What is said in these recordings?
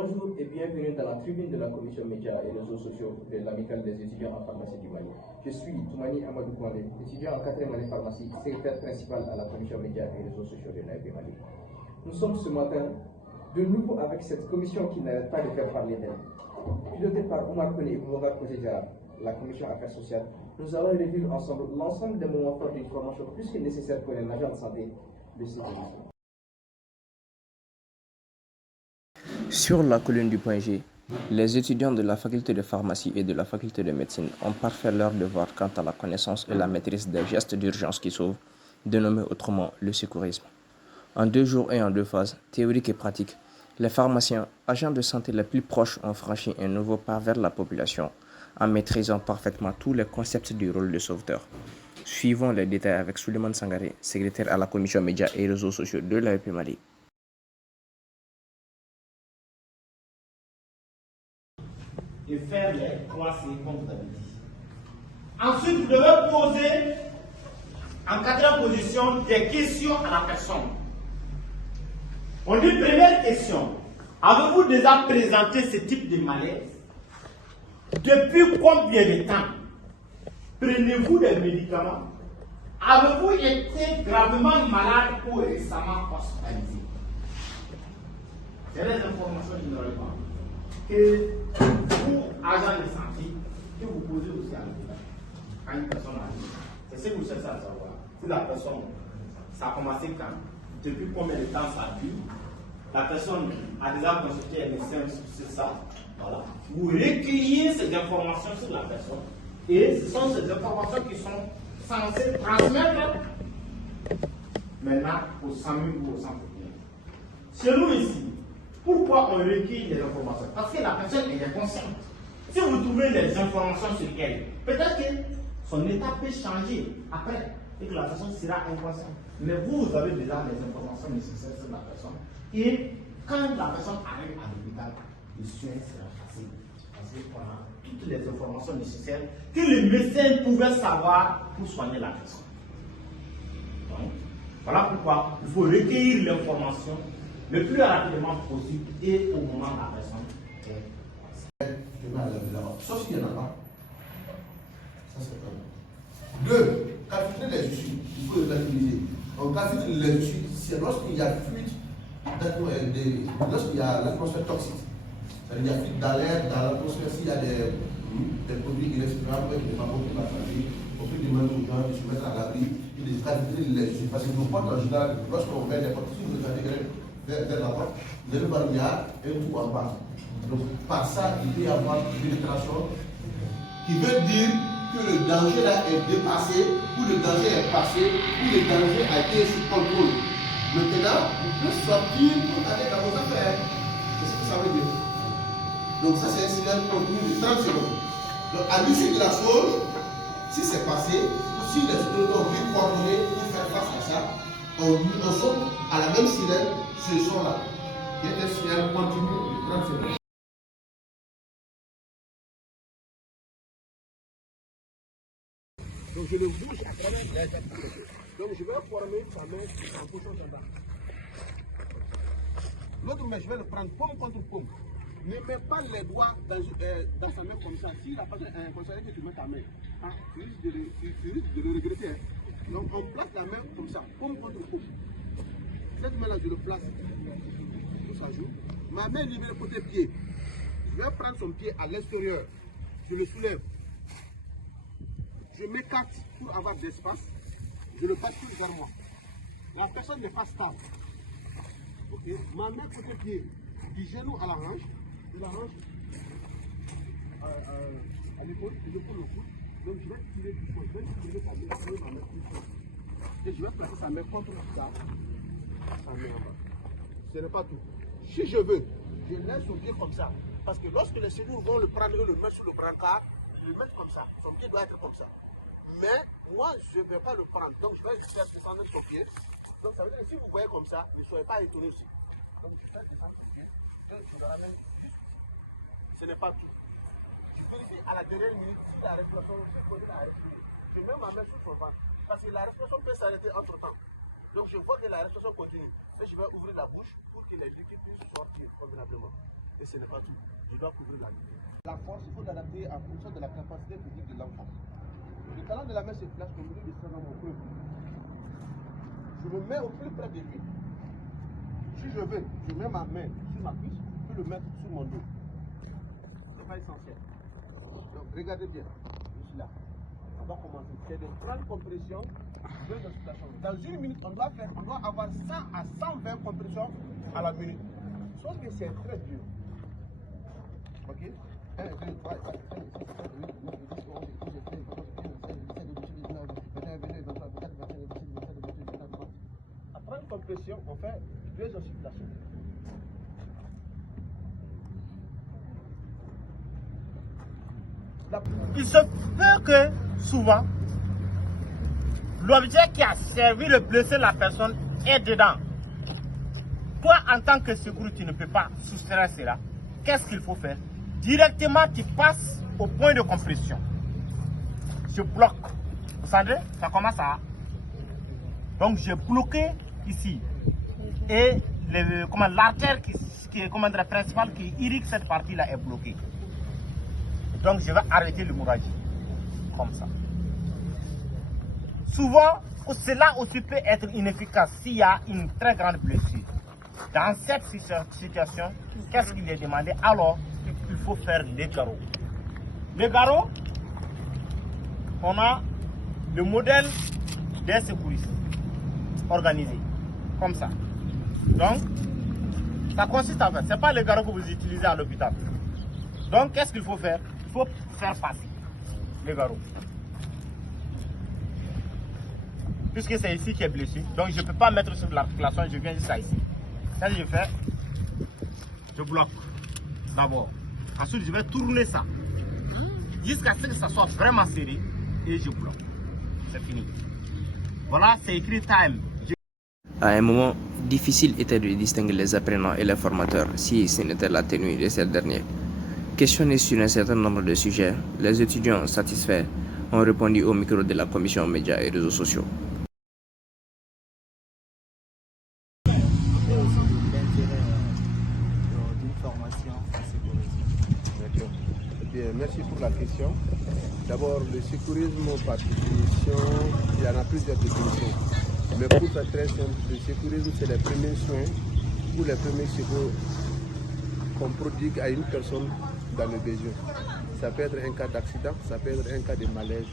Bonjour et bienvenue dans la tribune de la commission médias et réseaux sociaux de l'amicale des étudiants en pharmacie du Mali. Je suis Toumani Amadou Kouamé, étudiant en 4e année pharmacie, secrétaire principal à la commission médias et réseaux sociaux de l'AFP Mali. Nous sommes ce matin de nouveau avec cette commission qui n'arrête pas de faire parler d'elle. Pilotée par Omar Kone et Boubacar Kouzedjara, la commission affaires sociales, nous allons revivre ensemble l'ensemble des moments forts d'une formation plus que nécessaire pour un agent de santé de cette émission. Sur la colonne du point G, les étudiants de la faculté de pharmacie et de la faculté de médecine ont parfait leur devoir quant à la connaissance et la maîtrise des gestes d'urgence qui sauvent, dénommés autrement le secourisme. En 2 jours et en 2 phases, théorique et pratique, les pharmaciens, agents de santé les plus proches, ont franchi un nouveau pas vers la population en maîtrisant parfaitement tous les concepts du rôle de sauveteur. Suivons les détails avec Souleymane Sangaré, secrétaire à la commission médias et réseaux sociaux de l'AFP Mali. Et faire les 3 C comme vous avez dit. Ensuite, vous devez poser en 4e position des questions à la personne. On dit première question. Avez-vous déjà présenté ce type de malaise? Depuis combien de temps prenez-vous des médicaments? Avez-vous été gravement malade ou récemment hospitalisé? C'est les informations généralement que vous, agent de santé, que vous posez aussi à l'hôpital quand une personne arrive. C'est ce que vous cherchez à savoir. Si la personne, ça a commencé quand? Depuis combien de temps ça dure? La personne a déjà consulté un médecin sur ça. Voilà. Vous recueillez ces informations sur la personne et ce sont ces informations qui sont censées transmettre maintenant au SAMU ou au centre clinique. Chez nous ici, pourquoi on recueille les informations? Parce que la personne est consciente. Si vous trouvez les informations sur elle, peut-être que son état peut changer après et que la personne sera inconsciente. Mais vous avez déjà les informations nécessaires sur la personne. Et quand la personne arrive à l'hôpital, le soin sera facile. Parce qu'on a toutes les informations nécessaires que le médecin pouvait savoir pour soigner la personne. Donc, voilà pourquoi il faut recueillir l'information le plus rapidement possible et au moment où la personne est. Sauf s'il n'y en a pas. Ça, c'est pas. 2. Calculer les issues. Il faut les utiliser. On calcule les issues. C'est lorsqu'il y a fuite, lorsqu'il y a l'atmosphère toxique. C'est-à-dire qu'il y a fuite d'air dans l'atmosphère, s'il y a des produits irrespirables qui ne sont pas bons pour la santé, on peut demander aux gens de se mettre à l'abri et de calculer les issues. Parce que nos portes en général, lorsqu'on met des portes, si vous regardez vers la porte, vous allez voir qu'il y a un trou en bas. Donc, par ça, il peut y avoir une pénétration qui veut dire que le danger là est dépassé, ou le danger est passé, ou le danger a été sous contrôle. Maintenant, il peut sortir pour aller dans vos affaires. C'est ce que ça veut dire. Donc, ça, c'est un signal contenu de 30 secondes. Donc, à l'issue de la chose, si c'est passé, si les autorités ont pu coordonner pour faire face à ça, on sonne à la même sirène ce son-là, qui est un signal continu de 30 secondes. Donc je le bouge à travers la éjaculation. Donc je vais former sa main en position standard. L'autre main, je vais le prendre paume contre paume. Ne mets pas les doigts dans sa main comme ça. Si la personne est inconsciente que tu mets ta main, hein, tu risques de le regretter. Hein. Donc on place la main comme ça, paume contre paume. Cette main-là, je le place. Tout ça joue. Ma main libérée côté pied. Je vais prendre son pied à l'extérieur. Je le soulève. Je m'écarte pour avoir d'espace. Je le bascule vers moi. La personne n'est pas stable. Okay. Ma main côté pied, du genou à la hanche, de la hanche à l'épaule, je prends le coude. Donc je vais tirer du poing. Je vais tirer sa main plus fort. Et je vais placer sa main contre ça. Sa main en bas. Ce n'est pas tout. Si je veux, je laisse son pied comme ça. Parce que lorsque les cellules vont le prendre et le mettre sur le brancard, le mettre comme ça. Son pied doit être comme ça. Mais moi, je ne vais pas le prendre. Donc, je vais faire descendre son pied. Donc, ça veut dire que si vous voyez comme ça, ne soyez pas étonné aussi. Donc, je vais descendre son pied. Donc, je vais même ce n'est pas tout. Je vérifie à la dernière minute si la respiration se connaît à respirer. Je mets ma main sur son ventre. Parce que la respiration peut s'arrêter entre temps. Donc, je vois que la respiration continue. Mais je vais ouvrir la bouche pour que les liquides puissent sortir convenablement. et ce n'est pas tout. Je dois couvrir la vie. La force, il faut l'adapter en fonction de la capacité physique de l'enfant. Le talent de la main se place au milieu de ça dans mon peuple. Je me mets au plus près de lui. Si je veux, je mets ma main sur ma cuisse, je peux le mettre sur mon dos. Ce n'est pas essentiel. Donc regardez bien, je suis là. On va commencer. C'est des 30 compressions, 2 occultations. Dans une minute, on doit avoir 100 à 120 compressions à la minute. Sauf que c'est très dur. Ok? 1, 2, 3, 4, 5, 6, 7, 8, 9, 10, 11, 12, 13, 14, 15, 16, 17, 18, 19, 21, 22, 23, 24, 25, 26, 27, 28, 29, 30. À 30 compressions, on fait 2 occultations. Il se peut que souvent, l'objet qui a servi le blessé la personne est dedans. Toi, en tant que secours, tu ne peux pas soustraire cela. Qu'est-ce qu'il faut faire? Directement, tu passes au point de compression. Je bloque. Vous savez, ça commence à... Donc, j'ai bloqué ici. Et l'artère qui est principale qui irrigue cette partie-là est bloquée. Donc, je vais arrêter l'hémorragie. Comme ça. Souvent, cela aussi peut être inefficace s'il y a une très grande blessure. Dans cette situation, qu'est-ce qu'il est demandé? Alors, il faut faire les garrots. Les garrots, on a le modèle des secouristes organisés. Comme ça. Donc, ça consiste en fait, ce n'est pas les garrots que vous utilisez à l'hôpital. Donc, qu'est-ce qu'il faut faire? Il faut faire passer les garrots. Puisque c'est ici qui est blessé, donc je ne peux pas mettre sur l'articulation, je viens jusqu'à ici. Ça, je fais, je bloque d'abord. Ensuite, je vais tourner ça jusqu'à ce que ça soit vraiment serré et je bloque. C'est fini. Voilà, c'est écrit time. À un moment, difficile était de distinguer les apprenants et les formateurs si ce n'était la tenue de ces derniers. Questionnés sur un certain nombre de sujets, les étudiants satisfaits ont répondu au micro de la commission médias et réseaux sociaux. Merci pour la question. D'abord, le secourisme par définition, il y en a plusieurs définitions. Mais pour faire très simple, le secourisme, c'est les premiers soins ou les premiers secours qu'on prodigue à une personne dans le besoin. Ça peut être un cas d'accident, ça peut être un cas de malaise.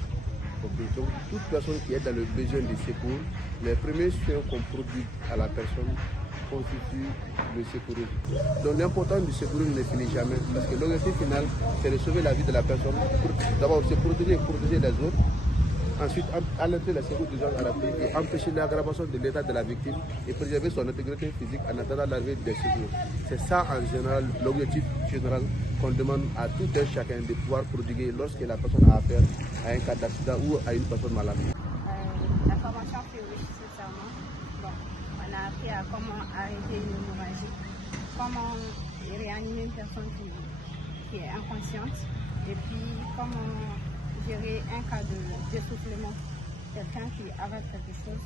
Donc, toute personne qui est dans le besoin de secours, les premiers soins qu'on prodigue à la personne constitue le secourisme. Donc l'importance du secourisme ne finit jamais parce que l'objectif final c'est de sauver la vie de la personne, d'abord se protéger et protéger les autres, ensuite alerter la sécurité des gens à la vie et empêcher l'aggravation de l'état de la victime et préserver son intégrité physique en attendant l'arrivée des secours. C'est ça en général l'objectif général qu'on demande à tout un chacun de pouvoir prodiguer lorsque la personne a affaire à un cas d'accident ou à une personne malade. La formation fait nécessairement. On a appris à comment arrêter une hémorragie, comment réanimer une personne qui est inconsciente et puis comment gérer un cas d'essoufflement, quelqu'un qui arrête quelque chose.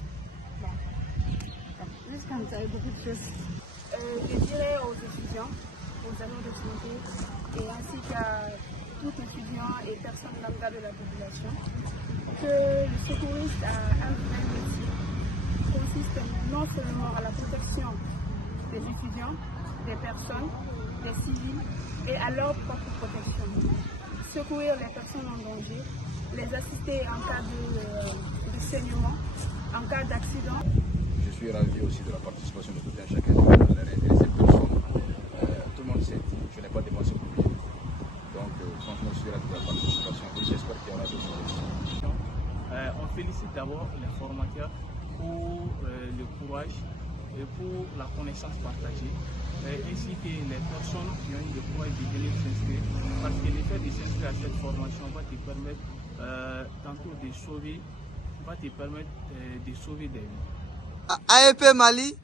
Juste comme ça, il y a beaucoup de choses. Je dirais aux étudiants, aux agents de santé et ainsi qu'à tout étudiant et personne lambda de la population que le secouriste a un vrai métier qui consiste non seulement à la protection des étudiants, des personnes, des civils et à leur propre protection. Secourir les personnes en danger, les assister en cas de saignement, en cas d'accident. Je suis ravi aussi de la participation de tout un chacun dans la réalité de cette personne. Tout le monde sait, je n'ai pas dépensé pour rien. Donc franchement, je suis ravi de la participation et j'espère qu'il y aura d'autres solutions. On félicite d'abord les formateurs pour le courage et pour la connaissance partagée, ainsi que les personnes qui ont eu le courage de venir s'inscrire, parce que le fait de s'inscrire à cette formation va te permettre tantôt de sauver, des vies. AEP Mali.